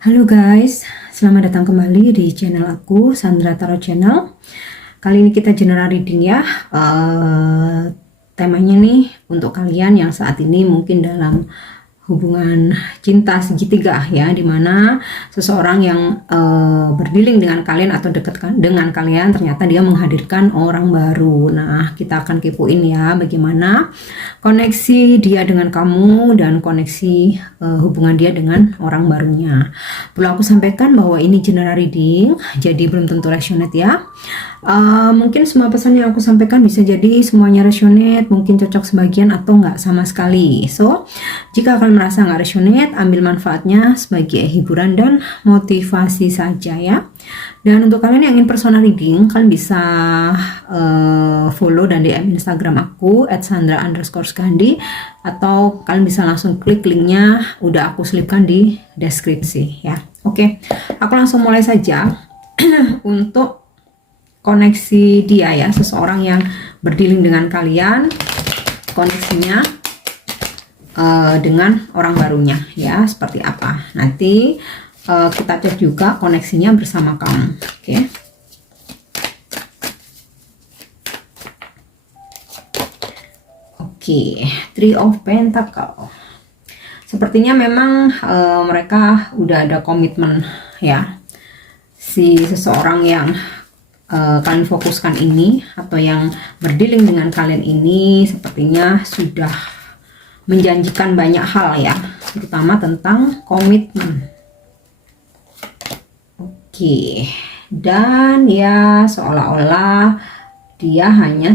Halo guys, selamat datang kembali di channel aku, Sandra Tarot Channel. Kali ini kita general reading ya. Temanya nih untuk kalian yang saat ini mungkin dalam hubungan cinta segitiga ya, dimana seseorang yang berdealing dengan kalian atau dekat dengan kalian ternyata dia menghadirkan orang baru. Nah, kita akan kepoin ya bagaimana koneksi dia dengan kamu dan koneksi hubungan dia dengan orang barunya. Perlu aku sampaikan bahwa ini general reading, jadi belum tentu resonate ya. Mungkin semua pesan yang aku sampaikan bisa jadi semuanya resonate, mungkin cocok sebagian atau nggak sama sekali. So, jika kalian merasa nggak resonate, ambil manfaatnya sebagai hiburan dan motivasi saja ya. Dan untuk kalian yang ingin personal reading, kalian bisa follow dan DM Instagram aku @sandra_skandi, atau kalian bisa langsung klik linknya, udah aku selipkan di deskripsi ya. Oke, aku langsung mulai saja. Untuk koneksi dia ya, seseorang yang berdealing dengan kalian, koneksinya dengan orang barunya ya, seperti apa nanti kita cek juga koneksinya bersama kamu. Oke, Three of Pentacle. Sepertinya memang mereka udah ada komitmen ya, si seseorang yang kalian fokuskan ini atau yang berdealing dengan kalian ini sepertinya sudah menjanjikan banyak hal ya, terutama tentang komitmen. Oke, dan ya seolah-olah dia hanya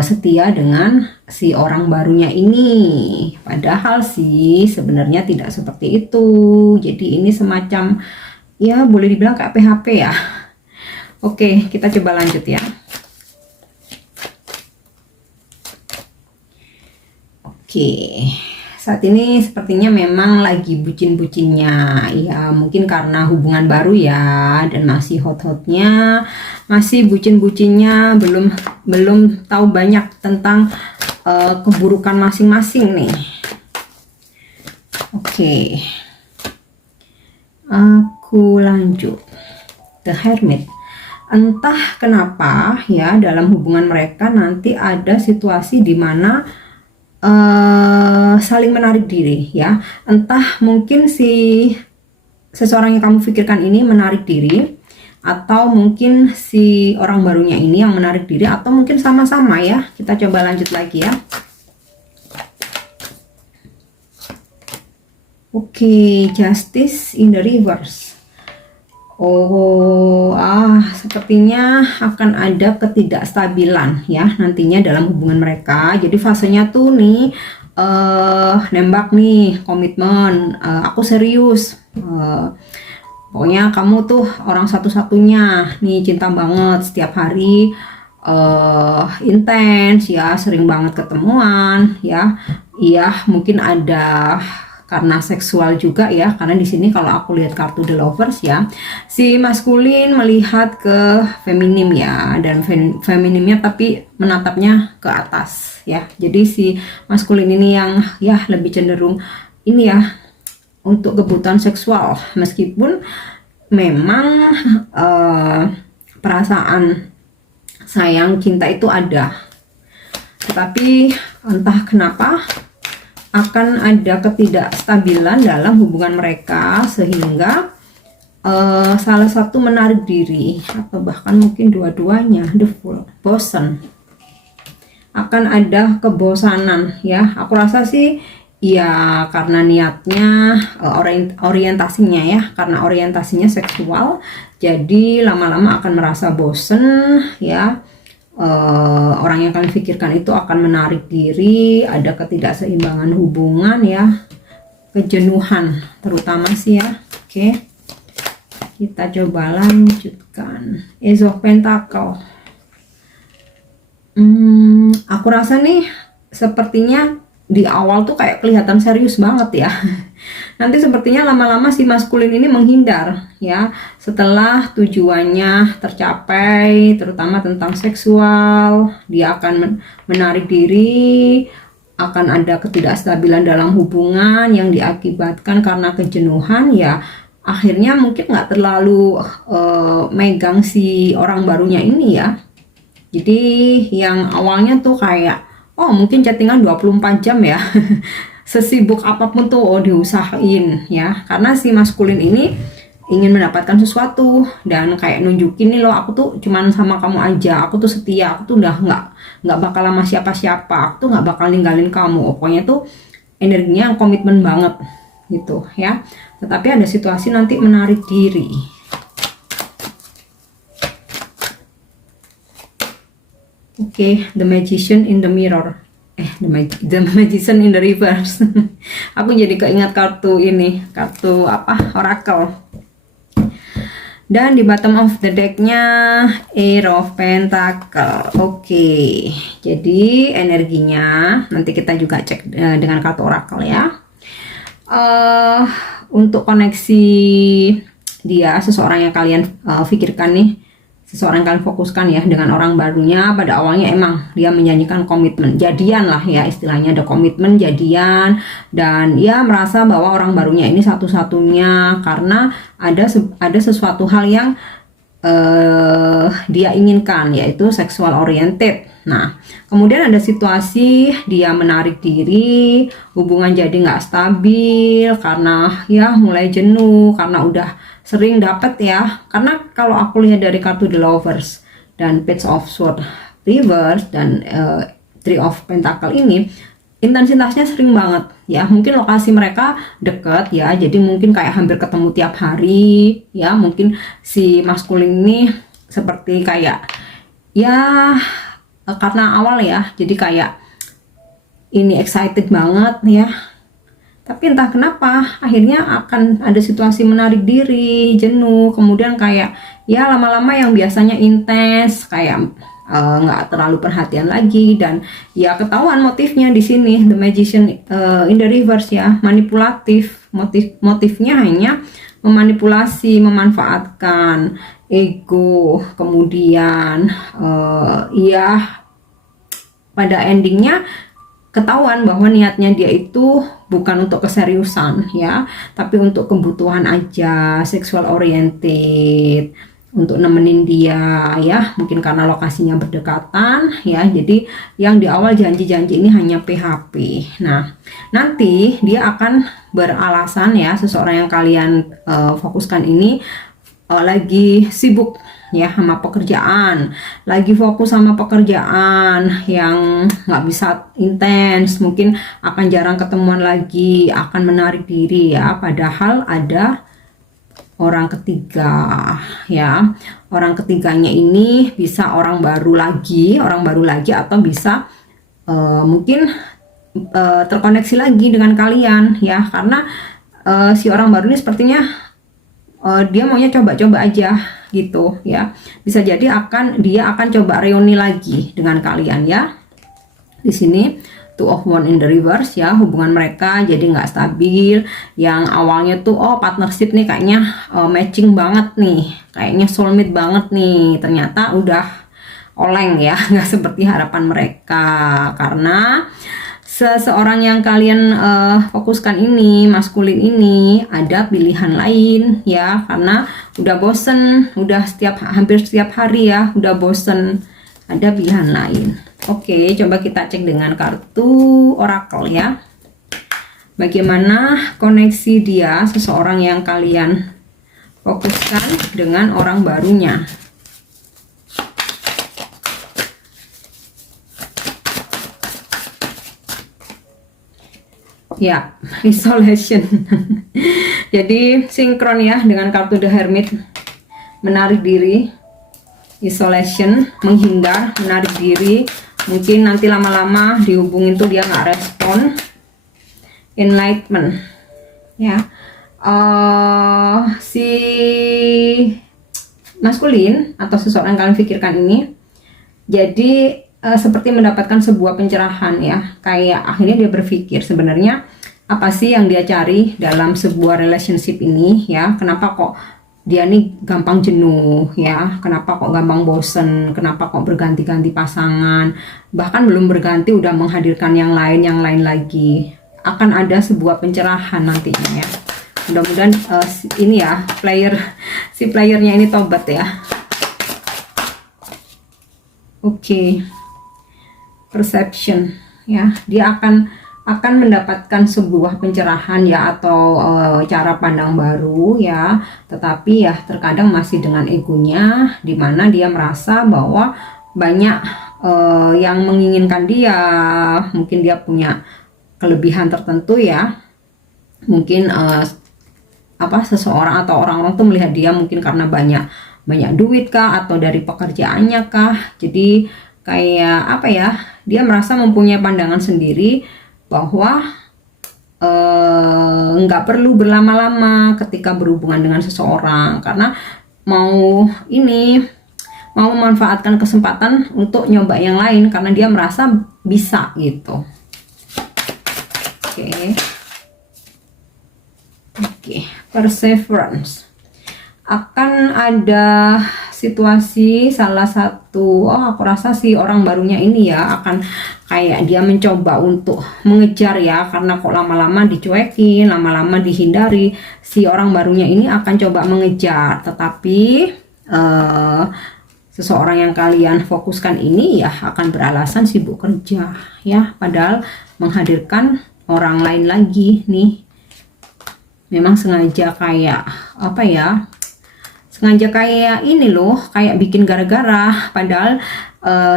setia dengan si orang barunya ini, padahal sih sebenarnya tidak seperti itu. Jadi ini semacam ya boleh dibilang kayak PHP ya. Oke, kita coba lanjut ya. Oke, saat ini sepertinya memang lagi bucin-bucinnya ya, mungkin karena hubungan baru ya, dan masih hot-hotnya, masih bucin-bucinnya, belum tahu banyak tentang keburukan masing-masing nih. Oke, aku lanjut. The Hermit. Entah kenapa ya, dalam hubungan mereka nanti ada situasi di mana saling menarik diri ya. Entah mungkin si seseorang yang kamu pikirkan ini menarik diri, atau mungkin si orang barunya ini yang menarik diri, atau mungkin sama-sama ya. Kita coba lanjut lagi ya. Oke, Justice in the reverse. Sepertinya akan ada ketidakstabilan ya nantinya dalam hubungan mereka. Jadi fasenya tuh nih nembak nih, komitmen, aku serius, pokoknya kamu tuh orang satu-satunya nih, cinta banget, setiap hari intens ya, sering banget ketemuan ya. Iya, mungkin ada karena seksual juga ya, karena di sini kalau aku lihat kartu The Lovers ya, si maskulin melihat ke feminim ya, dan feminimnya tapi menatapnya ke atas ya. Jadi si maskulin ini yang ya lebih cenderung ini ya untuk kebutuhan seksual, meskipun memang perasaan sayang cinta itu ada, tetapi entah kenapa akan ada ketidakstabilan dalam hubungan mereka, sehingga salah satu menarik diri atau bahkan mungkin dua-duanya, the full bosan, akan ada kebosanan ya. Aku rasa sih ya karena niatnya orientasinya ya, karena orientasinya seksual, jadi lama-lama akan merasa bosen ya. Orang yang kalian pikirkan itu akan menarik diri, ada ketidakseimbangan hubungan ya, kejenuhan terutama sih ya. Oke, kita coba lanjutkan. Ace of Pentacle. Aku rasa nih sepertinya di awal tuh kayak kelihatan serius banget ya. Nanti sepertinya lama-lama si maskulin ini menghindar ya, setelah tujuannya tercapai, terutama tentang seksual, dia akan menarik diri, akan ada ketidakstabilan dalam hubungan yang diakibatkan karena kejenuhan ya. akhirnya mungkin nggak terlalu megang si orang barunya ini ya. Jadi yang awalnya tuh kayak oh mungkin chattingan 24 jam ya. Sesibuk apapun tuh diusahain ya, karena si maskulin ini ingin mendapatkan sesuatu dan kayak nunjukin nih loh, aku tuh cuman sama kamu aja, aku tuh setia, aku tuh udah nggak bakal sama siapa-siapa, aku tuh nggak bakal ninggalin kamu. Pokoknya tuh energinya komitmen banget gitu ya. Tetapi ada situasi nanti menarik diri. Oke, the magician in the mirror. The magician in the reverse. Aku jadi keingat kartu ini, kartu apa? Oracle. Dan di bottom of the decknya Ace of Pentacle. Oke, jadi energinya nanti kita juga cek dengan kartu Oracle ya. Untuk koneksi dia, seseorang yang kalian pikirkan nih, seseorang kalian fokuskan ya dengan orang barunya, pada awalnya emang dia menjanjikan komitmen, jadian lah ya istilahnya, ada komitmen jadian, dan ia merasa bahwa orang barunya ini satu-satunya karena ada sesuatu hal yang dia inginkan, yaitu sexual oriented. Nah, kemudian ada situasi dia menarik diri, hubungan jadi nggak stabil karena ya mulai jenuh, karena udah sering dapat ya. Karena kalau aku lihat dari kartu The Lovers dan Page of Swords Reverse dan Three of Pentacle ini, intensitasnya sering banget ya. Mungkin lokasi mereka deket ya, jadi mungkin kayak hampir ketemu tiap hari ya. Mungkin si maskulin ini seperti kayak ya karena awal ya, jadi kayak ini excited banget ya, tapi entah kenapa akhirnya akan ada situasi menarik diri, jenuh, kemudian kayak ya lama-lama yang biasanya intens kayak nggak terlalu perhatian lagi, dan ya ketahuan motifnya di sini the magician in the reverse ya, manipulatif. Motifnya hanya memanipulasi, memanfaatkan ego, kemudian ya pada endingnya ketahuan bahwa niatnya dia itu bukan untuk keseriusan ya, tapi untuk kebutuhan aja, sexual oriented, untuk nemenin dia ya, mungkin karena lokasinya berdekatan ya. Jadi yang di awal janji-janji ini hanya PHP. Nah, nanti dia akan beralasan ya, seseorang yang kalian fokuskan ini lagi sibuk ya sama pekerjaan, lagi fokus sama pekerjaan yang nggak bisa intens, mungkin akan jarang ketemuan lagi, akan menarik diri ya, padahal ada orang ketiga ya. Orang ketiganya ini bisa orang baru lagi atau bisa mungkin terkoneksi lagi dengan kalian ya, karena si orang baru ini sepertinya dia maunya coba-coba aja gitu ya. Bisa jadi dia akan coba reuni lagi dengan kalian ya. Di sini Two of Wands in the reverse ya, hubungan mereka jadi nggak stabil. Yang awalnya tuh partnership nih kayaknya matching banget nih, kayaknya soulmate banget nih, ternyata udah oleng ya, nggak seperti harapan mereka. Karena seseorang yang kalian fokuskan ini, maskulin ini, ada pilihan lain ya, karena udah bosen, udah hampir setiap hari ya, udah bosen, ada pilihan lain. Oke, coba kita cek dengan kartu oracle ya, bagaimana koneksi dia, seseorang yang kalian fokuskan dengan orang barunya. Ya, isolation. Jadi sinkron ya dengan kartu The Hermit, menarik diri, isolation, menghindar, menarik diri. Mungkin nanti lama-lama dihubungin tuh dia nggak respon. Enlightenment ya, si maskulin atau seseorang yang kalian pikirkan ini jadi seperti mendapatkan sebuah pencerahan ya, kayak akhirnya dia berpikir sebenarnya apa sih yang dia cari dalam sebuah relationship ini ya, kenapa kok dia nih gampang jenuh ya, kenapa kok gampang bosen, kenapa kok berganti-ganti pasangan, bahkan belum berganti udah menghadirkan yang lain lagi. Akan ada sebuah pencerahan nantinya ya, Mudah-mudahan ini ya si playernya ini tobat ya. Oke. Perception ya, dia akan mendapatkan sebuah pencerahan ya, atau cara pandang baru ya, tetapi ya terkadang masih dengan egonya, dimana dia merasa bahwa banyak yang menginginkan dia, mungkin dia punya kelebihan tertentu ya, mungkin seseorang atau orang-orang tuh melihat dia mungkin karena banyak duit kah, atau dari pekerjaannya kah, jadi kayak dia merasa mempunyai pandangan sendiri bahwa nggak perlu berlama-lama ketika berhubungan dengan seseorang, karena mau memanfaatkan kesempatan untuk nyoba yang lain karena dia merasa bisa gitu. Oke, perseverance. Akan ada situasi salah satu, aku rasa si orang barunya ini ya akan kayak dia mencoba untuk mengejar ya, karena kok lama-lama dicuekin, lama-lama dihindari, si orang barunya ini akan coba mengejar, tetapi seseorang yang kalian fokuskan ini ya akan beralasan sibuk kerja ya, padahal menghadirkan orang lain lagi nih, memang sengaja kayak sengaja kayak ini loh, kayak bikin gara-gara, padahal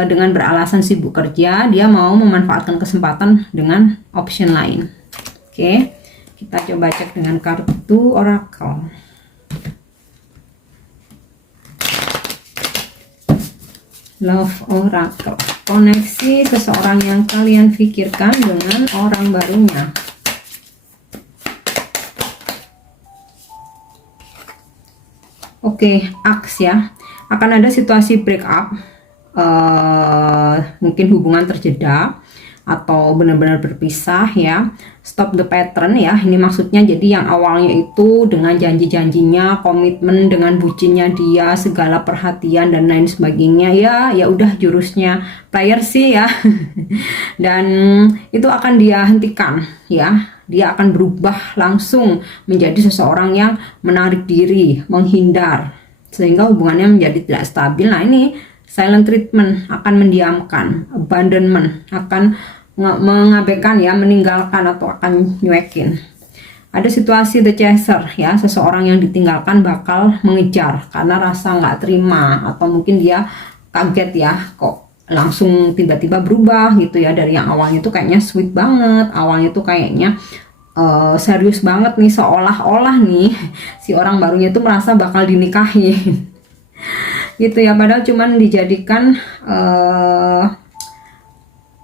dengan beralasan sibuk kerja dia mau memanfaatkan kesempatan dengan option lain. Oke, kita coba cek dengan kartu oracle. Love oracle, koneksi seseorang yang kalian pikirkan dengan orang barunya. Oke, aks ya, akan ada situasi break up, mungkin hubungan terjeda atau benar-benar berpisah ya. Stop the pattern ya, ini maksudnya jadi yang awalnya itu dengan janji-janjinya, komitmen, dengan bucinnya dia, segala perhatian dan lain sebagainya ya udah jurusnya player sih ya. Dan itu akan dia hentikan ya. Dia akan berubah langsung menjadi seseorang yang menarik diri, menghindar, sehingga hubungannya menjadi tidak stabil. Nah ini silent treatment, akan mendiamkan, abandonment, akan mengabaikan ya, meninggalkan atau akan nyuekin. Ada situasi the chaser ya, seseorang yang ditinggalkan bakal mengejar karena rasa nggak terima, atau mungkin dia kaget ya, kok langsung tiba-tiba berubah gitu ya, dari yang awalnya tuh kayaknya sweet banget, awalnya tuh kayaknya serius banget nih, seolah-olah nih si orang barunya tuh merasa bakal dinikahin gitu ya, padahal cuman dijadikan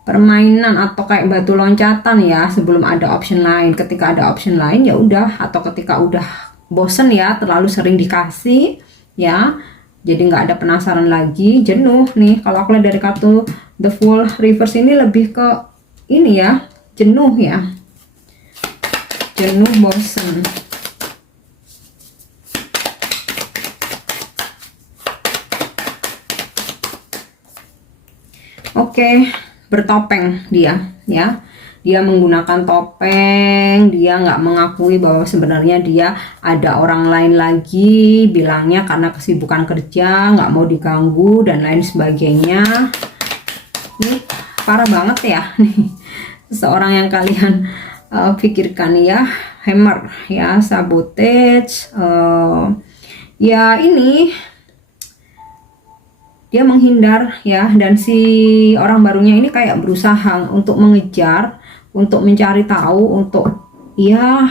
permainan atau kayak batu loncatan ya, sebelum ada option lain. Ketika ada option lain ya udah, atau ketika udah bosen ya, terlalu sering dikasih ya, jadi nggak ada penasaran lagi, jenuh nih. Kalau aku lihat dari kartu The Fool reverse ini lebih ke ini ya, jenuh ya, jenuh, bosen. Oke, bertopeng dia ya. Dia menggunakan topeng, dia nggak mengakui bahwa sebenarnya dia ada orang lain lagi, bilangnya karena kesibukan kerja, nggak mau diganggu dan lain sebagainya. Ini parah banget ya nih, seseorang yang kalian pikirkan ya. Hammer ya, sabotage, ya ini dia menghindar ya, dan si orang barunya ini kayak berusaha untuk mengejar, untuk mencari tahu, untuk ya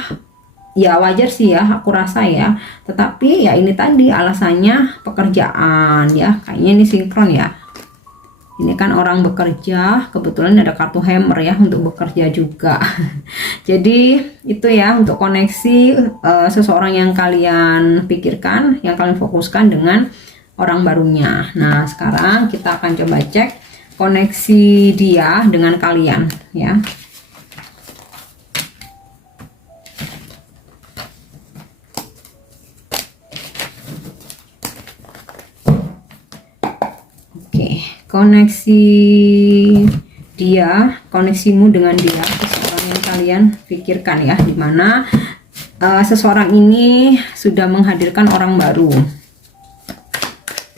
wajar sih ya, aku rasa ya, tetapi ya ini tadi alasannya pekerjaan ya, kayaknya ini sinkron ya. Ini kan orang bekerja, kebetulan ada kartu hammer ya, untuk bekerja juga. Jadi itu ya untuk koneksi seseorang yang kalian pikirkan, yang kalian fokuskan dengan orang barunya. Nah sekarang kita akan coba cek koneksi dia dengan kalian ya. Oke, koneksi dia, koneksimu dengan dia, seseorang yang kalian pikirkan ya, dimana seseorang ini sudah menghadirkan orang baru.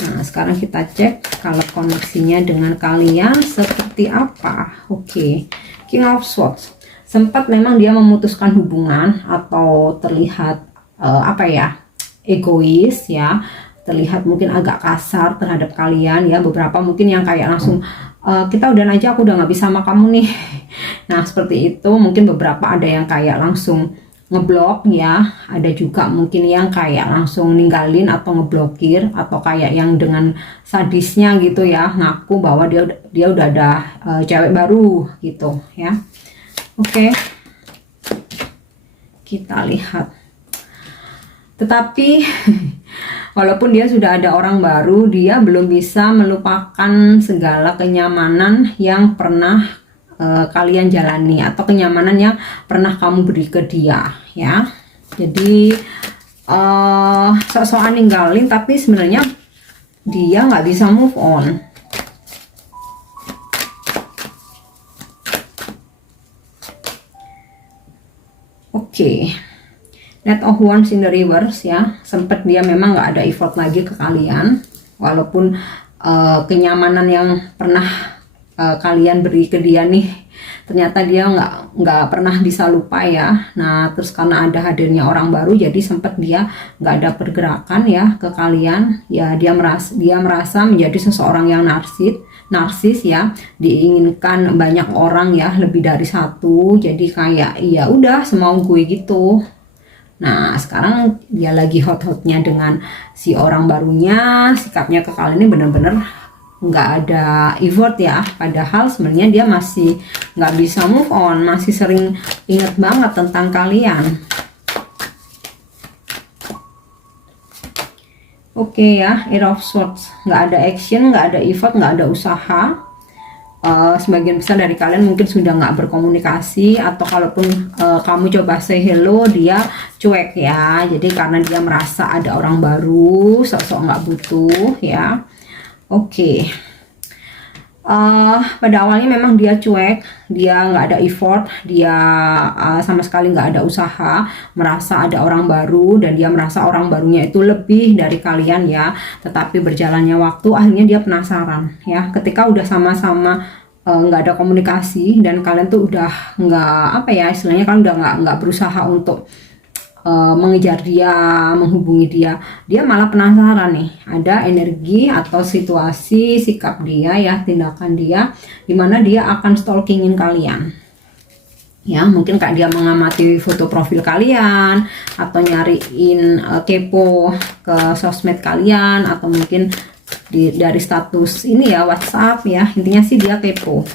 Nah, sekarang kita cek kalau koneksinya dengan kalian seperti apa. Oke, King of Swords. Sempat memang dia memutuskan hubungan atau terlihat apa ya, egois ya, terlihat mungkin agak kasar terhadap kalian ya. Beberapa mungkin yang kayak langsung kita udahan aja, aku udah nggak bisa sama kamu nih. Nah, seperti itu. Mungkin beberapa ada yang kayak langsung ngeblok ya, ada juga mungkin yang kayak langsung ninggalin atau ngeblokir, atau kayak yang dengan sadisnya gitu ya, ngaku bahwa dia udah ada cewek baru gitu ya. Oke, kita lihat. Tetapi walaupun dia sudah ada orang baru, dia belum bisa melupakan segala kenyamanan yang pernah kalian jalani, atau kenyamanan yang pernah kamu beri ke dia ya. Jadi sok-sokan ninggalin, tapi sebenarnya dia nggak bisa move on. Oke, Knight of Wands in the reverse ya. Sempat dia memang nggak ada effort lagi ke kalian, walaupun kenyamanan yang pernah kalian beri ke dia nih, ternyata dia nggak pernah bisa lupa ya. Nah, terus karena ada hadirnya orang baru, jadi sempat dia nggak ada pergerakan ya ke kalian ya. Dia merasa menjadi seseorang yang narsis ya, diinginkan banyak orang ya, lebih dari satu. Jadi kayak ya udah semau gue gitu. Nah, sekarang dia lagi hot-hotnya dengan si orang barunya. Sikapnya ke kalian ini bener-bener nggak ada effort ya, padahal sebenarnya dia masih nggak bisa move on, masih sering ingat banget tentang kalian. Oke ya, Eight of Swords, nggak ada action, nggak ada effort, nggak ada usaha. Sebagian besar dari kalian mungkin sudah nggak berkomunikasi, atau kalaupun kamu coba say hello, dia cuek ya. Jadi karena dia merasa ada orang baru, sok-sok nggak butuh ya. Oke, pada awalnya memang dia cuek, dia nggak ada effort, dia sama sekali nggak ada usaha, merasa ada orang baru, dan dia merasa orang barunya itu lebih dari kalian ya. Tetapi berjalannya waktu, akhirnya dia penasaran ya, ketika udah sama-sama nggak ada komunikasi, dan kalian tuh udah nggak, apa ya istilahnya, kan udah nggak berusaha untuk mengejar dia, menghubungi dia, dia malah penasaran nih, ada energi atau situasi, sikap dia ya, tindakan dia, dimana dia akan stalkingin kalian ya. Mungkin kayak dia mengamati foto profil kalian, atau nyariin kepo ke sosmed kalian, atau mungkin dari status ini ya, WhatsApp ya. Intinya sih dia kepo.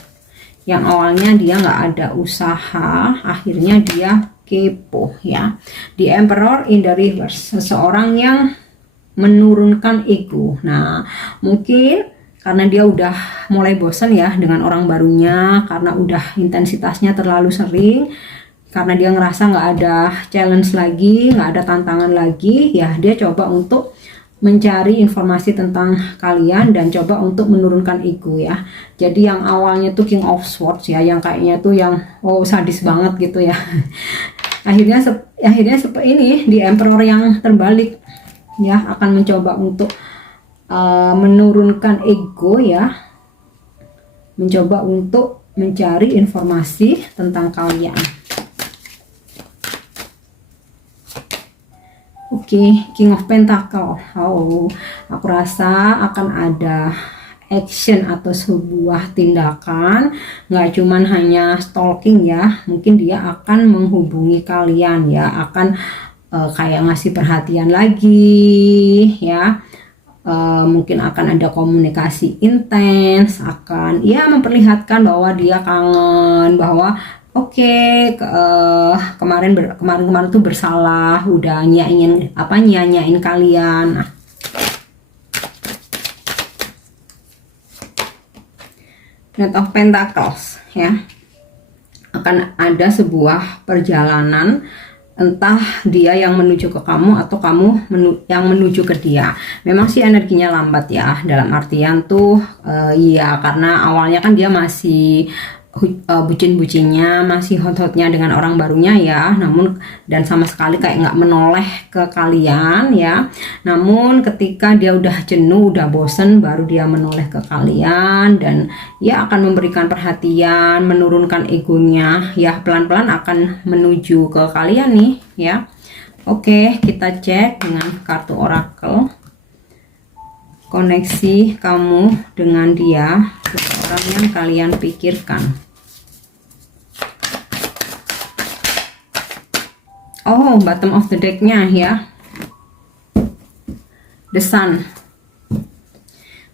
Yang awalnya dia nggak ada usaha, akhirnya dia kepo ya. The Emperor in the reverse, seseorang yang menurunkan ego. Nah, mungkin karena dia udah mulai bosan ya dengan orang barunya, karena udah intensitasnya terlalu sering, karena dia ngerasa nggak ada challenge lagi, nggak ada tantangan lagi ya, dia coba untuk mencari informasi tentang kalian dan coba untuk menurunkan ego ya. Jadi yang awalnya tuh King of Swords ya, yang kayaknya tuh yang sadis banget gitu ya, akhirnya seperti ini, di Emperor yang terbalik ya, akan mencoba untuk menurunkan ego ya, mencoba untuk mencari informasi tentang kalian. Oke, King of Pentacle. Aku rasa akan ada action atau sebuah tindakan, nggak cuman hanya stalking ya, mungkin dia akan menghubungi kalian ya, akan kayak ngasih perhatian lagi ya, mungkin akan ada komunikasi intens, akan ya memperlihatkan bahwa dia kangen, bahwa kemarin tuh bersalah, udah nyanyain kalian. Nah, Knight of Pentacles ya, akan ada sebuah perjalanan, entah dia yang menuju ke kamu atau kamu yang menuju ke dia. Memang sih energinya lambat ya, dalam artian tuh ya karena awalnya kan dia masih bucin-bucinnya, masih hot-hotnya dengan orang barunya ya, namun dan sama sekali kayak nggak menoleh ke kalian ya. Namun ketika dia udah jenuh, udah bosen, baru dia menoleh ke kalian dan ya akan memberikan perhatian, menurunkan egonya ya, pelan-pelan akan menuju ke kalian nih ya. Oke, kita cek dengan kartu oracle koneksi kamu dengan dia, seseorang yang kalian pikirkan. Oh, bottom of the deck-nya ya, the sun.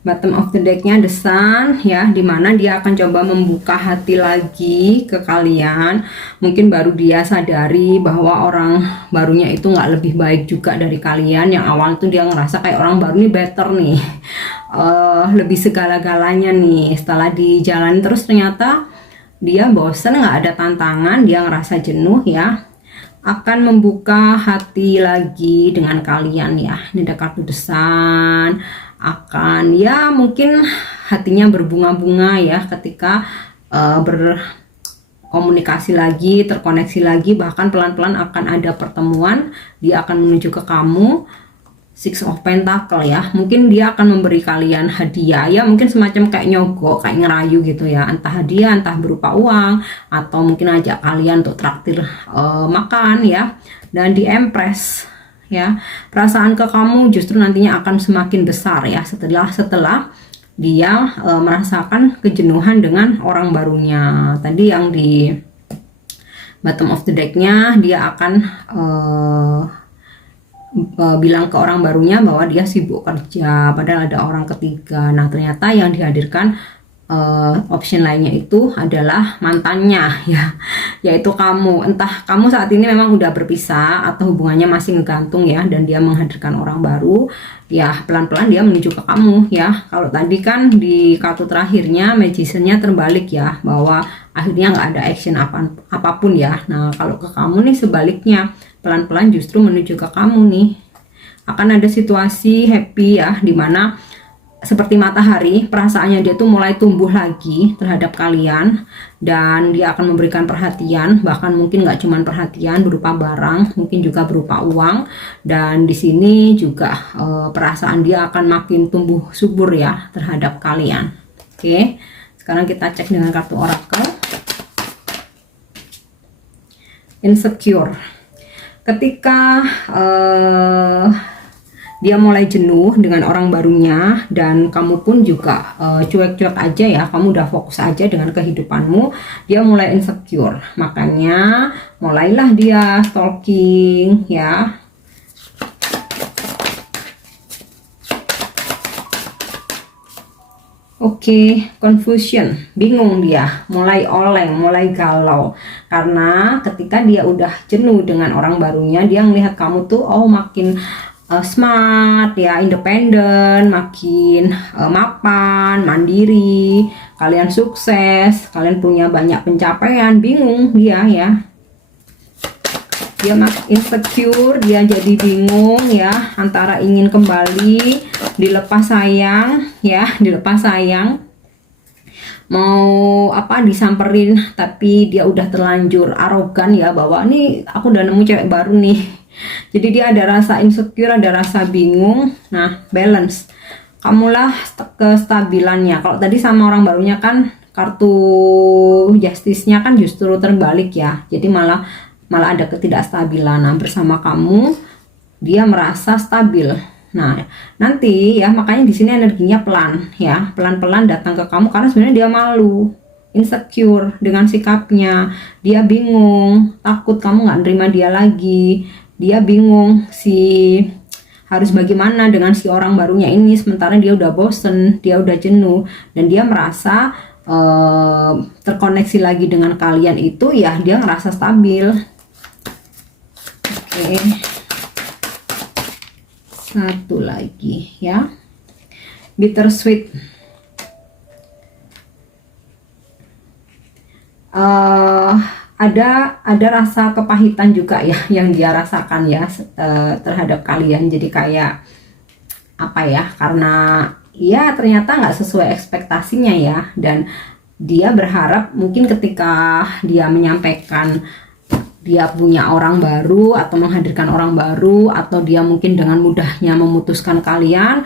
Bottom of the deck-nya the sun ya, dimana dia akan coba membuka hati lagi ke kalian. Mungkin baru dia sadari bahwa orang barunya itu nggak lebih baik juga dari kalian. Yang awal tuh dia ngerasa kayak orang baru nih better nih, lebih segala-galanya nih. Setelah dijalani terus ternyata dia bosen, nggak ada tantangan, dia ngerasa jenuh ya, akan membuka hati lagi dengan kalian ya. Ini ada kartu the sun, akan ya mungkin hatinya berbunga-bunga ya ketika berkomunikasi lagi, terkoneksi lagi, bahkan pelan-pelan akan ada pertemuan, dia akan menuju ke kamu. Six of Pentacle ya, mungkin dia akan memberi kalian hadiah ya, mungkin semacam kayak nyogok, kayak ngerayu gitu ya, entah hadiah, entah berupa uang, atau mungkin ajak kalian untuk traktir makan ya. Dan di Empress ya, perasaan ke kamu justru nantinya akan semakin besar ya, setelah dia merasakan kejenuhan dengan orang barunya. Tadi yang di bottom of the deck-nya, dia akan bilang ke orang barunya bahwa dia sibuk kerja, padahal ada orang ketiga. Nah ternyata yang dihadirkan option lainnya itu adalah mantannya ya, yaitu kamu. Entah kamu saat ini memang udah berpisah atau hubungannya masih ngegantung ya, dan dia menghadirkan orang baru ya, pelan-pelan dia menuju ke kamu ya. Kalau tadi kan di kartu terakhirnya Magician-nya terbalik ya, bahwa akhirnya nggak ada action apapun ya. Nah kalau ke kamu nih sebaliknya, pelan-pelan justru menuju ke kamu nih. Akan ada situasi happy ya, dimana seperti matahari, perasaannya dia tuh mulai tumbuh lagi terhadap kalian, dan dia akan memberikan perhatian, bahkan mungkin nggak cuma perhatian berupa barang, mungkin juga berupa uang. Dan di sini juga perasaan dia akan makin tumbuh subur ya terhadap kalian. Oke, sekarang kita cek dengan kartu oracle. Insecure. Ketika dia mulai jenuh dengan orang barunya, dan kamu pun juga cuek-cuek aja ya, kamu udah fokus aja dengan kehidupanmu, dia mulai insecure. Makanya mulailah dia stalking ya. Oke, confusion, bingung dia, mulai oleng, mulai galau. Karena ketika dia udah jenuh dengan orang barunya, dia melihat kamu tuh makin smart ya, independen, makin mapan, mandiri, kalian sukses, kalian punya banyak pencapaian. Bingung dia ya, dia insecure, dia jadi bingung ya, antara ingin kembali dilepas sayang ya, dilepas sayang, mau disamperin, tapi dia udah terlanjur arogan ya, bahwa nih aku udah nemu cewek baru nih. Jadi dia ada rasa insecure, ada rasa bingung. Nah balance, kamulah kestabilannya. Kalau tadi sama orang barunya kan kartu justice-nya kan justru terbalik ya, jadi malah ada ketidakstabilan. Nah bersama kamu dia merasa stabil. Nah nanti ya, makanya di sini energinya pelan ya, pelan-pelan datang ke kamu, karena sebenarnya dia malu, insecure dengan sikapnya, dia bingung, takut kamu nggak nerima dia lagi, dia bingung harus bagaimana dengan si orang barunya ini, sementara dia udah bosen, dia udah jenuh, dan dia merasa terkoneksi lagi dengan kalian itu ya, dia ngerasa stabil. Oke. Satu lagi ya, bittersweet. Ada rasa kepahitan juga ya yang dia rasakan ya terhadap kalian. Jadi kayak apa ya, karena ya ternyata nggak sesuai ekspektasinya ya, dan dia berharap mungkin ketika dia menyampaikan dia punya orang baru atau menghadirkan orang baru, atau dia mungkin dengan mudahnya memutuskan kalian,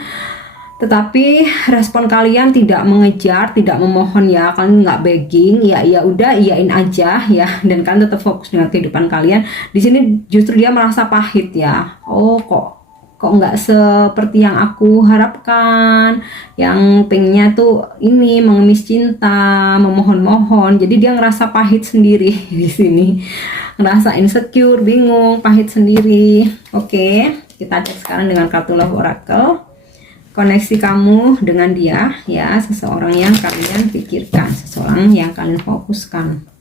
tetapi respon kalian tidak mengejar, tidak memohon ya, kalian nggak begging, ya udah iyain aja ya, dan kalian tetap fokus dengan kehidupan kalian. Di sini justru dia merasa pahit ya. Oh kok nggak seperti yang aku harapkan, yang pengennya tuh ini mengemis cinta, memohon-mohon. Jadi dia ngerasa pahit sendiri di sini, ngerasa insecure, bingung, pahit sendiri. Oke, kita cek sekarang dengan kartu Love Oracle. Koneksi kamu dengan dia ya, seseorang yang kalian pikirkan, seseorang yang kalian fokuskan.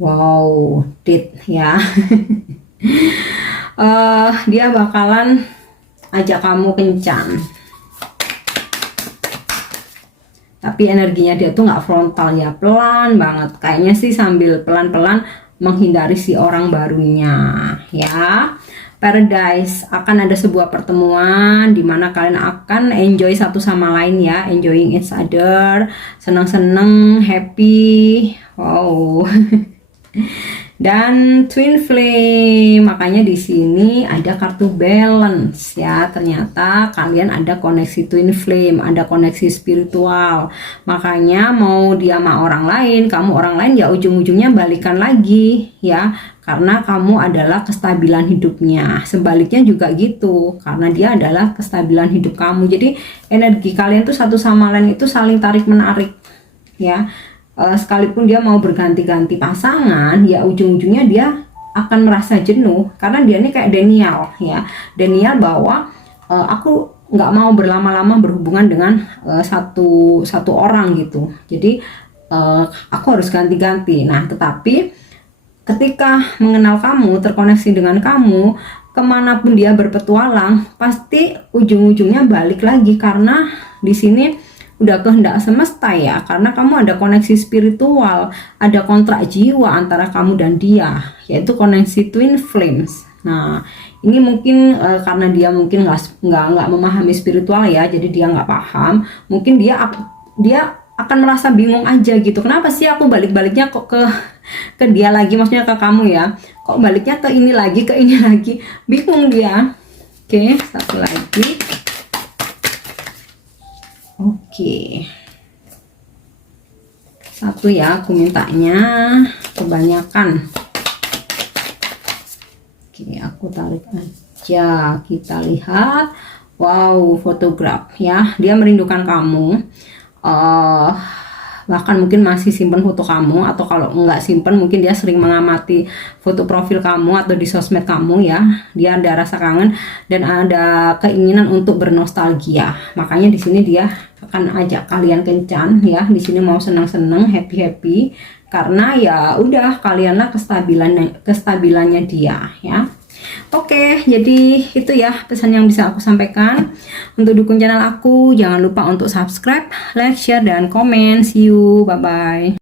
Wow, date ya. Dia bakalan ajak kamu kencan, tapi energinya dia tuh nggak frontal ya, pelan banget. Kayaknya sih sambil pelan-pelan menghindari si orang barunya ya. Paradise, akan ada sebuah pertemuan di mana kalian akan enjoy satu sama lain ya, enjoying each other, seneng-seneng, happy. Wow. Dan twin flame, makanya di sini ada kartu balance ya. Ternyata kalian ada koneksi twin flame, ada koneksi spiritual. Makanya mau dia sama orang lain, kamu orang lain, ya ujung-ujungnya balikan lagi ya, karena kamu adalah kestabilan hidupnya. Sebaliknya juga gitu, karena dia adalah kestabilan hidup kamu. Jadi energi kalian tuh satu sama lain itu saling tarik menarik ya. Sekalipun dia mau berganti-ganti pasangan, ya ujung-ujungnya dia akan merasa jenuh, karena dia ini kayak Daniel ya, Daniel bahwa aku nggak mau berlama-lama berhubungan dengan satu orang gitu, jadi aku harus ganti-ganti. Nah tetapi ketika mengenal kamu, terkoneksi dengan kamu, kemanapun dia berpetualang pasti ujung-ujungnya balik lagi, karena di sini udah kehendak semesta ya, karena kamu ada koneksi spiritual, ada kontrak jiwa antara kamu dan dia, yaitu koneksi twin flames. Nah ini mungkin karena dia mungkin nggak memahami spiritual ya, jadi dia nggak paham, mungkin dia akan merasa bingung aja gitu, kenapa sih aku balik-baliknya kok ke dia lagi, maksudnya ke kamu ya, kok baliknya ke ini lagi, bingung dia. Oke, satu lagi. Oke, satu ya, aku mintanya kebanyakan. Oke, aku tarik aja, kita lihat. Wow, fotograf ya, dia merindukan kamu. Bahkan mungkin masih simpen foto kamu, atau kalau nggak simpen mungkin dia sering mengamati foto profil kamu atau di sosmed kamu ya. Dia ada rasa kangen dan ada keinginan untuk bernostalgia. Makanya di sini dia akan ajak kalian kencan ya. Di sini mau senang-senang, happy-happy, karena ya udah kalianlah kestabilannya dia ya. Oke, jadi itu ya pesan yang bisa aku sampaikan. Untuk dukung channel aku, jangan lupa untuk subscribe, like, share, dan komen. See you, bye-bye.